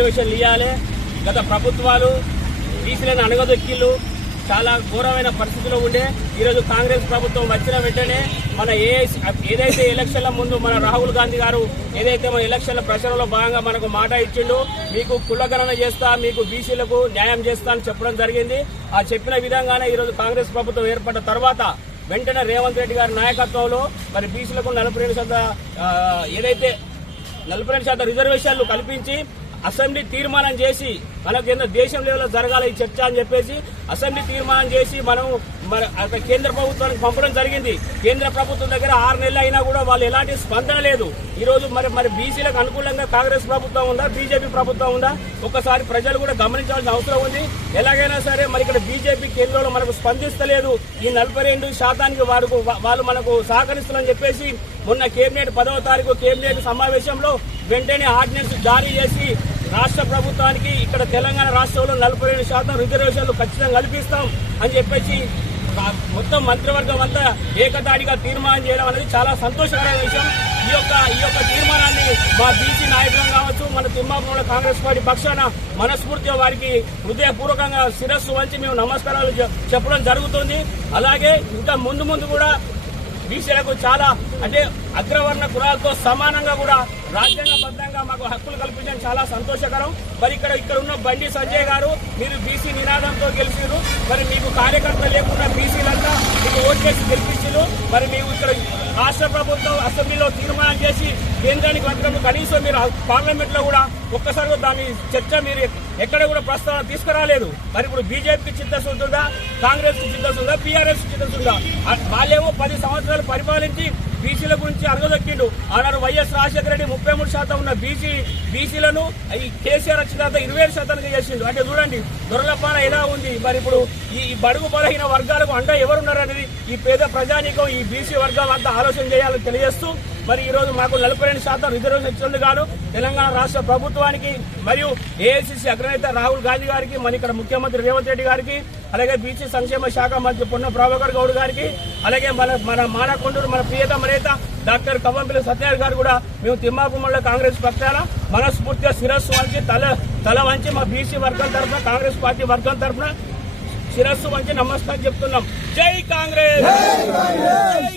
రిజర్వేషన్లు ఇవ్వాలి గత ప్రభుత్వాలు బీసీలను అణగదొక్కిళ్ళు. చాలా ఘోరమైన పరిస్థితిలో ఉండే. ఈరోజు కాంగ్రెస్ ప్రభుత్వం వచ్చిన వెంటనే మన ఏ ఏదైతే ఎలక్షన్ల ముందు మన రాహుల్ గాంధీ గారు ఏదైతే మన ఎలక్షన్ల ప్రచారంలో భాగంగా మనకు మాట ఇచ్చిండు మీకు కులగణన చేస్తా మీకు బీసీలకు న్యాయం చేస్తా అని చెప్పడం జరిగింది. ఆ చెప్పిన విధంగానే ఈరోజు కాంగ్రెస్ ప్రభుత్వం ఏర్పడ్డ తర్వాత వెంటనే రేవంత్ రెడ్డి గారి నాయకత్వంలో మరి బీసీలకు నలభై రెండు శాతం ఏదైతే నలభై రెండు శాతం రిజర్వేషన్లు కల్పించి అసెంబ్లీ తీర్మానం చేసి మనకు కింద దేశం లెవెల్లో జరగాలి ఈ చర్చ అని చెప్పేసి అసెంబ్లీ తీర్మానం చేసి మనం మరి అక్కడ కేంద్ర ప్రభుత్వానికి పంపడం జరిగింది. కేంద్ర ప్రభుత్వం దగ్గర ఆరు నెలలు అయినా కూడా వాళ్ళు ఎలాంటి స్పందన లేదు. ఈ రోజు మరి మరి బీసీలకు అనుకూలంగా కాంగ్రెస్ ప్రభుత్వం ఉందా? బీజేపీ ప్రభుత్వం ఉందా? ఒకసారి ప్రజలు కూడా గమనించాల్సిన అవసరం ఉంది. ఎలాగైనా సరే మరి ఇక్కడ బీజేపీ కేంద్రంలో మనకు స్పందిస్తలేదు. ఈ నలభై రెండు శాతానికి వారు వాళ్ళు మనకు సహకరిస్తున్నారని చెప్పేసి మొన్న కేబినెట్ పదవ తారీఖు కేబినెట్ సమావేశంలో వెంటనే ఆర్డినెన్స్ జారీ చేసి రాష్ట్ర ప్రభుత్వానికి ఇక్కడ తెలంగాణ రాష్ట్రంలో నలభై రెండు శాతం రిజర్వేషన్లు ఖచ్చితంగా కల్పిస్తాం అని చెప్పేసి మొత్తం మంత్రివర్గం అంతా ఏకదాడిగా తీర్మానం చేయడం అనేది చాలా సంతోషకరమైన విషయం. ఈ యొక్క ఈ యొక్క తీర్మానాన్ని మా బీసీ నాయకులం కావచ్చు మన తిమ్మాపురంలో కాంగ్రెస్ పార్టీ పక్షాన మనస్ఫూర్తిగా వారికి హృదయపూర్వకంగా శిరస్సు వంచి మేము నమస్కారాలు చెప్పడం జరుగుతుంది. అలాగే ఇంకా ముందు ముందు కూడా బీసీలకు చాలా అంటే అగ్రవర్ణ కులాలతో సమానంగా కూడా రాజ్యాంగబద్ధంగా మాకు హక్కులు కల్పించడం చాలా సంతోషకరం. మరి ఇక్కడ ఇక్కడ ఉన్న బండి సంజయ్ గారు మీరు బీసీ నినాదంతో గెలిచారు మరి మీకు కార్యకర్త లేకుండా బీసీలంతా మీకు ఓట్ చేసి గెలిపించారు మరి మీకు ఇక్కడ రాష్ట్ర ప్రభుత్వం అసెంబ్లీలో తీర్మానం చేసి కేంద్రానికి పంపడం కనీసం మీరు పార్లమెంట్లో కూడా ఒక్కసారి దాని చర్చ మీరు ఎక్కడ కూడా ప్రస్తావన తీసుకురాలేదు. మరి ఇప్పుడు బీజేపీకి చిత్తశుద్ధుందా? కాంగ్రెస్కి ఉందా పీఆర్ఎస్ చిత్తశుద్ధి వాళ్ళేమో పది సంవత్సరాలు పరిపాలించి బీసీల గురించి అరగదొక్కిండు. ఆనాడు వైఎస్ రాజశేఖర రెడ్డి ముప్పై మూడు శాతం ఉన్న బీసీ బీసీలను ఈ కేసీఆర్ వచ్చిన తర్వాత ఇరవై ఏడు శాతానికి చేసిండు. అంటే చూడండి దొరలపాన ఎలా ఉంది? మరి ఇప్పుడు ఈ బడుగు బలహీన వర్గాలకు అండ ఎవరున్నారనేది ఈ పేద ప్రజానీకం ఈ బీసీ వర్గం అంతా ఆలోచన చేయాలని తెలియజేస్తూ మరి ఈ రోజు మాకు నలభై రెండు శాతం రిజర్వేషన్ ఇచ్చినందుకు గాను. తెలంగాణ రాష్ట్ర ప్రభుత్వానికి మరియు ఏఐసిసి అగ్రనేత రాహుల్ గాంధీ గారికి మన ఇక్కడ ముఖ్యమంత్రి రేవంత్ రెడ్డి గారికి అలాగే బీసీ సంక్షేమ శాఖ మంత్రి పొన్న ప్రభాకర్ గౌడ్ గారికి అలాగే మన మన మానకొండూరు మన ప్రియతమ నేత డాక్టర్ కవ్వంపల్లి సత్యనారాయణ గారు కూడా మేము తిమ్మాకుమ్మలో కాంగ్రెస్ పక్షాన మనస్ఫూర్తిగా శిరస్సు వంచి తల తల వంచి మా బీసీ వర్గం తరఫున కాంగ్రెస్ పార్టీ వర్గం తరఫున శిరస్సు వంచి నమస్కారం చెప్తున్నాం. జై కాంగ్రెస్! జై